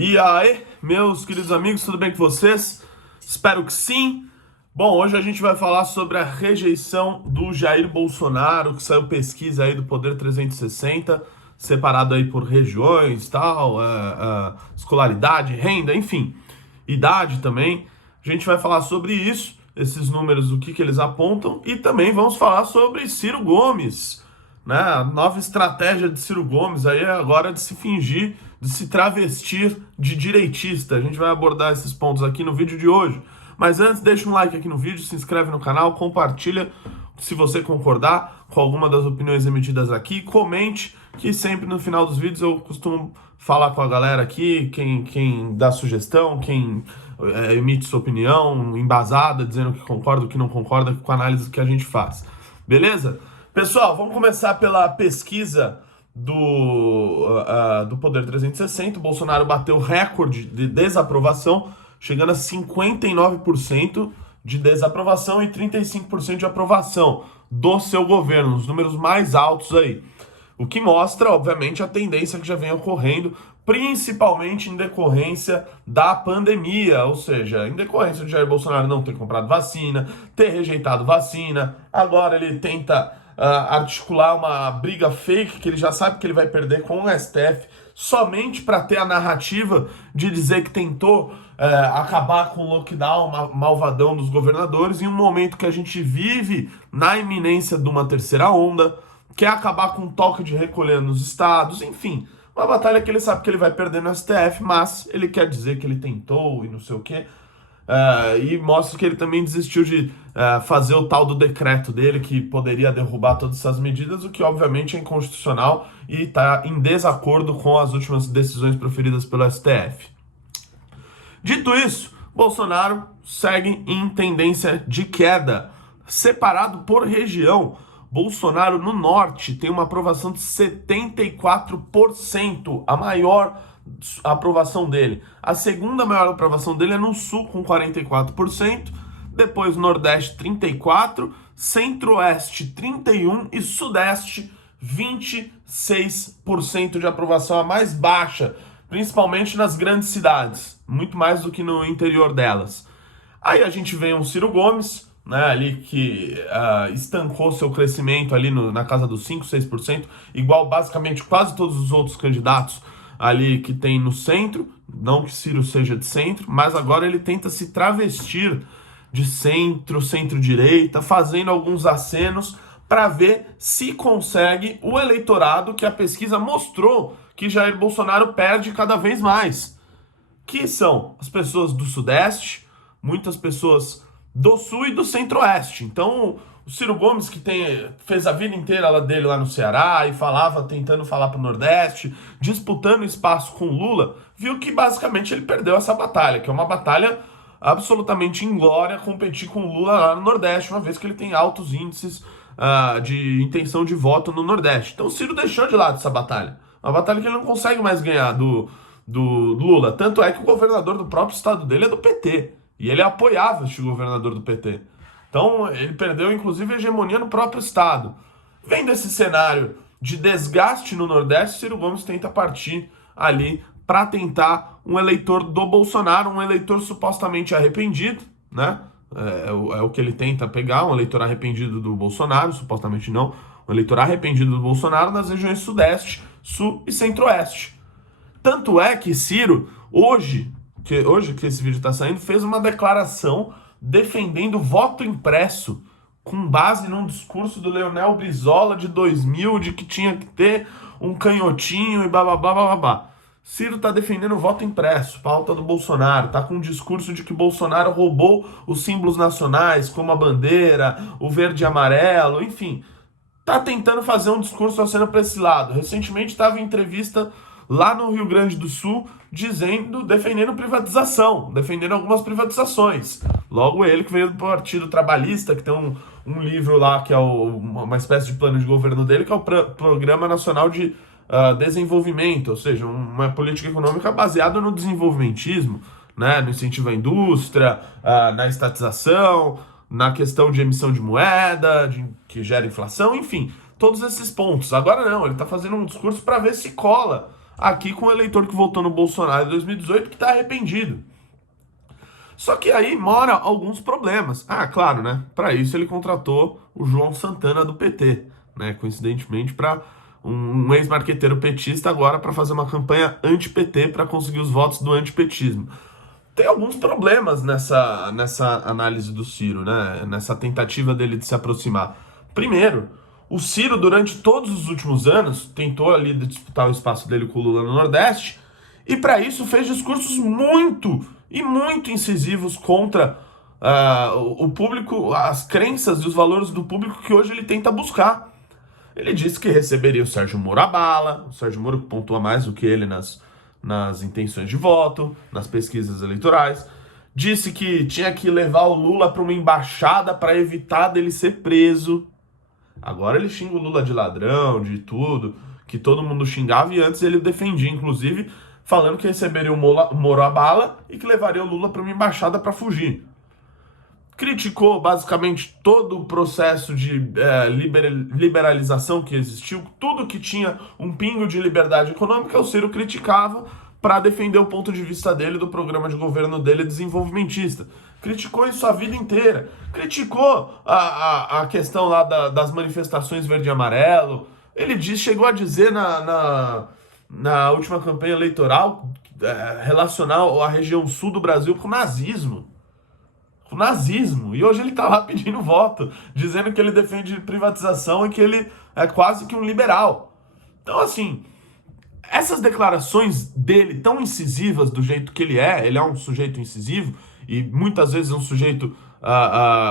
E aí, meus queridos amigos, tudo bem com vocês? Espero que sim. Bom, hoje a gente vai falar sobre a rejeição do Jair Bolsonaro, que saiu pesquisa aí do Poder 360, separado aí por regiões, tal, escolaridade, renda, enfim, idade também. A gente vai falar sobre isso, esses números, o que eles apontam, e também vamos falar sobre Ciro Gomes, né? A nova estratégia de Ciro Gomes aí é agora de se fingir, de se travestir de direitista. A gente vai abordar esses pontos aqui no vídeo de hoje. Mas antes, deixa um like aqui no vídeo, se inscreve no canal, compartilha se você concordar com alguma das opiniões emitidas aqui, comente, que sempre no final dos vídeos eu costumo falar com a galera aqui, quem dá sugestão, quem emite sua opinião embasada, dizendo que concorda, o que não concorda com a análise que a gente faz. Beleza? Pessoal, vamos começar pela pesquisa do Poder 360. O Bolsonaro bateu recorde de desaprovação, chegando a 59% de desaprovação e 35% de aprovação do seu governo, os números mais altos aí. O que mostra, obviamente, a tendência que já vem ocorrendo, principalmente em decorrência da pandemia, ou seja, em decorrência de Jair Bolsonaro não ter comprado vacina, ter rejeitado vacina, agora ele tenta articular uma briga fake que ele já sabe que ele vai perder com o STF, somente para ter a narrativa de dizer que tentou acabar com o lockdown malvadão dos governadores em um momento que a gente vive na iminência de uma terceira onda, quer acabar com o toque de recolher nos estados, enfim, uma batalha que ele sabe que ele vai perder no STF, mas ele quer dizer que ele tentou e não sei o quê. E mostra que ele também desistiu de fazer o tal do decreto dele, que poderia derrubar todas essas medidas, o que obviamente é inconstitucional e está em desacordo com as últimas decisões proferidas pelo STF. Dito isso, Bolsonaro segue em tendência de queda, separado por região. Bolsonaro no norte tem uma aprovação de 74%, a maior aprovação dele. A segunda maior aprovação dele é no sul, com 44%, depois nordeste 34%, centro-oeste 31% e sudeste 26% de aprovação, a mais baixa, principalmente nas grandes cidades, muito mais do que no interior delas. Aí a gente vê um Ciro Gomes, né, ali que estancou seu crescimento ali na casa dos 5%, 6%, igual basicamente quase todos os outros candidatos ali que tem no centro, não que Ciro seja de centro, mas agora ele tenta se travestir de centro, centro-direita, fazendo alguns acenos para ver se consegue o eleitorado que a pesquisa mostrou que Jair Bolsonaro perde cada vez mais, que são as pessoas do Sudeste, muitas pessoas do Sul e do Centro-Oeste. Então, o Ciro Gomes, que fez a vida inteira dele lá no Ceará e tentando falar para o Nordeste, disputando espaço com o Lula, viu que basicamente ele perdeu essa batalha, que é uma batalha absolutamente inglória competir com o Lula lá no Nordeste, uma vez que ele tem altos índices de intenção de voto no Nordeste. Então o Ciro deixou de lado essa batalha. Uma batalha que ele não consegue mais ganhar do Lula. Tanto é que o governador do próprio estado dele é do PT. E ele apoiava este governador do PT. Então, ele perdeu, inclusive, a hegemonia no próprio estado. Vendo esse cenário de desgaste no Nordeste, Ciro Gomes tenta partir ali para tentar um eleitor do Bolsonaro, um eleitor supostamente arrependido, né? É o que ele tenta pegar, um eleitor arrependido do Bolsonaro, supostamente não, um eleitor arrependido do Bolsonaro nas regiões Sudeste, Sul e Centro-Oeste. Tanto é que Ciro, hoje que esse vídeo está saindo, fez uma declaração defendendo voto impresso, com base num discurso do Leonel Brizola de 2000, de que tinha que ter um canhotinho e bababá. Ciro está defendendo o voto impresso, pauta do Bolsonaro, está com um discurso de que Bolsonaro roubou os símbolos nacionais, como a bandeira, o verde e amarelo, enfim. Está tentando fazer um discurso sendo para esse lado. Recentemente estava em entrevista lá no Rio Grande do Sul, defendendo privatização, defendendo algumas privatizações. Logo ele que veio do Partido Trabalhista, que tem um livro lá que é uma espécie de plano de governo dele, que é o Programa Nacional de Desenvolvimento, ou seja, uma política econômica baseada no desenvolvimentismo, né, no incentivo à indústria, na estatização, na questão de emissão de moeda, que gera inflação, enfim, todos esses pontos. Agora não, ele está fazendo um discurso para ver se cola aqui com o eleitor que votou no Bolsonaro em 2018 que está arrependido. Só que aí mora alguns problemas. Ah, claro, né? Para isso ele contratou o João Santana do PT, né? Coincidentemente, para um ex-marqueteiro petista agora para fazer uma campanha anti-PT para conseguir os votos do antipetismo. Tem alguns problemas nessa análise do Ciro, né? Nessa tentativa dele de se aproximar. Primeiro, o Ciro, durante todos os últimos anos, tentou ali disputar o espaço dele com o Lula no Nordeste, e para isso fez discursos muito incisivos contra o público, as crenças e os valores do público que hoje ele tenta buscar. Ele disse que receberia o Sérgio Moro à bala, o Sérgio Moro pontua mais do que ele nas intenções de voto, nas pesquisas eleitorais. Disse que tinha que levar o Lula para uma embaixada para evitar dele ser preso. Agora ele xinga o Lula de ladrão, de tudo, que todo mundo xingava, e antes ele defendia, inclusive, falando que receberia o Moro à bala e que levaria o Lula para uma embaixada para fugir. Criticou basicamente todo o processo de liberalização que existiu, tudo que tinha um pingo de liberdade econômica, o Ciro criticava para defender o ponto de vista dele, do programa de governo dele desenvolvimentista. Criticou isso a vida inteira. Criticou a questão lá das manifestações verde e amarelo. Ele chegou a dizer na última campanha eleitoral relacionar a região sul do Brasil com o nazismo. O nazismo. E hoje ele tá lá pedindo voto, dizendo que ele defende privatização e que ele é quase que um liberal. Então, assim, essas declarações dele tão incisivas do jeito que ele é um sujeito incisivo e muitas vezes um sujeito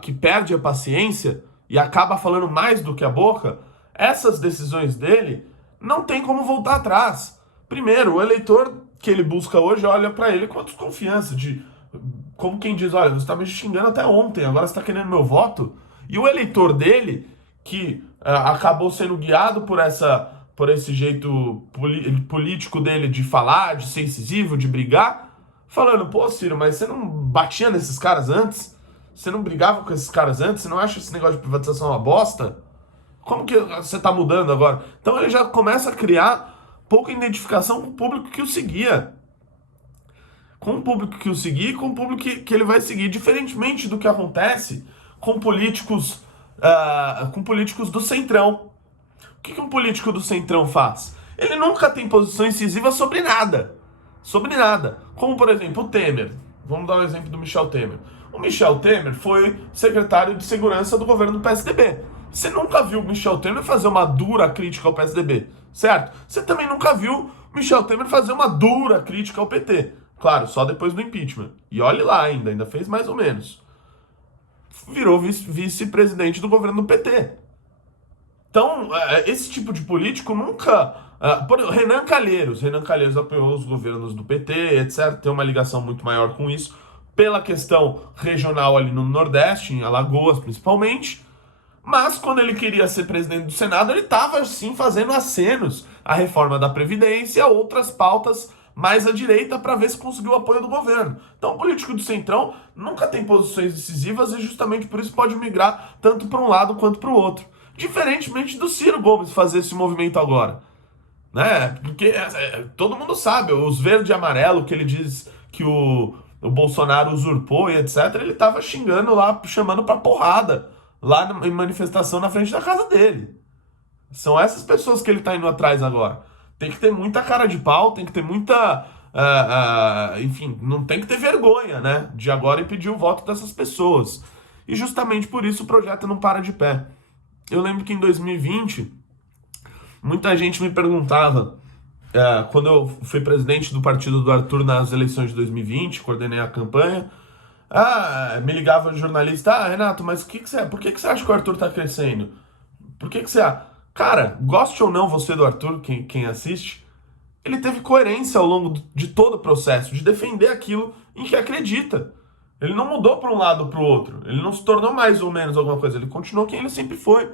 que perde a paciência e acaba falando mais do que a boca, essas decisões dele não tem como voltar atrás. Primeiro, o eleitor que ele busca hoje olha para ele com a desconfiança como quem diz, olha, você tá me xingando até ontem, agora você tá querendo meu voto? E o eleitor dele, que acabou sendo guiado por esse jeito político dele de falar, de ser incisivo, de brigar, falando, pô, Ciro, mas você não batia nesses caras antes? Você não brigava com esses caras antes? Você não acha esse negócio de privatização uma bosta? Como que você tá mudando agora? Então ele já começa a criar pouca identificação com o público que o seguia. Com o público que o seguir, com o público que ele vai seguir, diferentemente do que acontece com políticos do centrão. O que um político do centrão faz? Ele nunca tem posição incisiva sobre nada. Sobre nada. Como, por exemplo, o Temer. Vamos dar um exemplo do Michel Temer. O Michel Temer foi secretário de segurança do governo do PSDB. Você nunca viu o Michel Temer fazer uma dura crítica ao PSDB, certo? Você também nunca viu o Michel Temer fazer uma dura crítica ao PT. Claro, só depois do impeachment. E olhe lá ainda fez mais ou menos. Virou vice-presidente do governo do PT. Então, esse tipo de político nunca... Renan Calheiros apoiou os governos do PT, etc. Tem uma ligação muito maior com isso, pela questão regional ali no Nordeste, em Alagoas principalmente. Mas quando ele queria ser presidente do Senado, ele estava, sim, fazendo acenos à reforma da Previdência e a outras pautas mais à direita para ver se conseguiu o apoio do governo. Então o político do centrão nunca tem posições decisivas e justamente por isso pode migrar tanto para um lado quanto para o outro. Diferentemente do Ciro Gomes fazer esse movimento agora. Né? Porque todo mundo sabe, os verde e amarelo que ele diz que o Bolsonaro usurpou e etc, ele tava xingando lá, chamando pra porrada lá em manifestação na frente da casa dele. São essas pessoas que ele tá indo atrás agora. Tem que ter muita cara de pau, tem que ter muita... enfim, não tem que ter vergonha, né? De agora impedir o voto dessas pessoas. E justamente por isso o projeto não para de pé. Eu lembro que em 2020, muita gente me perguntava, quando eu fui presidente do partido do Arthur nas eleições de 2020, coordenei a campanha, me ligava o jornalista, Renato, mas por que você acha que o Arthur tá crescendo? Por que você... Cara, goste ou não você do Arthur, quem assiste, ele teve coerência ao longo de todo o processo, de defender aquilo em que acredita. Ele não mudou para um lado ou para o outro. Ele não se tornou mais ou menos alguma coisa. Ele continuou quem ele sempre foi.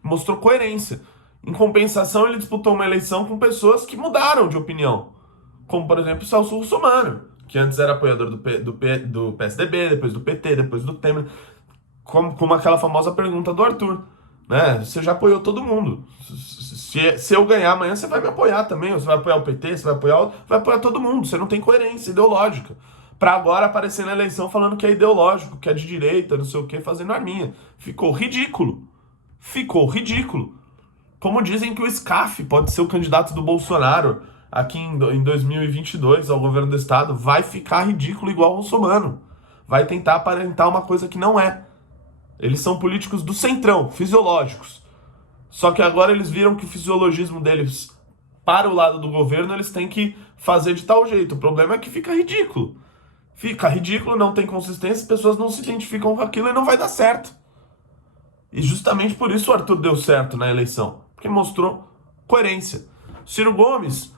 Mostrou coerência. Em compensação, ele disputou uma eleição com pessoas que mudaram de opinião. Como, por exemplo, o Celso Russomano, que antes era apoiador do PSDB, depois do PT, depois do Temer. Como aquela famosa pergunta do Arthur. Né? Você já apoiou todo mundo. Se Se eu ganhar amanhã, você vai me apoiar também. Você vai apoiar o PT, você vai apoiar todo mundo. Você não tem coerência ideológica. Pra agora aparecer na eleição falando que é ideológico, que é de direita, não sei o quê, fazendo arminha. Ficou ridículo. Ficou ridículo. Como dizem que o SCAF pode ser o candidato do Bolsonaro aqui em 2022 ao governo do estado, vai ficar ridículo igual o russomano. Vai tentar aparentar uma coisa que não é. Eles são políticos do centrão, fisiológicos. Só que agora eles viram que o fisiologismo deles, para o lado do governo, eles têm que fazer de tal jeito. O problema é que fica ridículo. Fica ridículo, não tem consistência, as pessoas não se identificam com aquilo e não vai dar certo. E justamente por isso o Arthur deu certo na eleição, porque mostrou coerência. Ciro Gomes,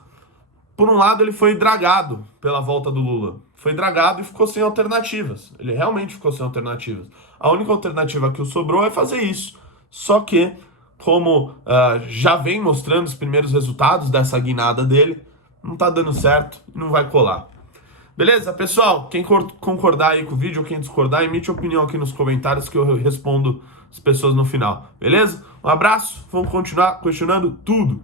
por um lado, ele foi dragado pela volta do Lula. Foi dragado e ficou sem alternativas. Ele realmente ficou sem alternativas. A única alternativa que o sobrou é fazer isso. Só que, como já vem mostrando os primeiros resultados dessa guinada dele, não tá dando certo e não vai colar. Beleza, pessoal? Quem concordar aí com o vídeo ou quem discordar, emite opinião aqui nos comentários que eu respondo as pessoas no final. Beleza? Um abraço, vamos continuar questionando tudo.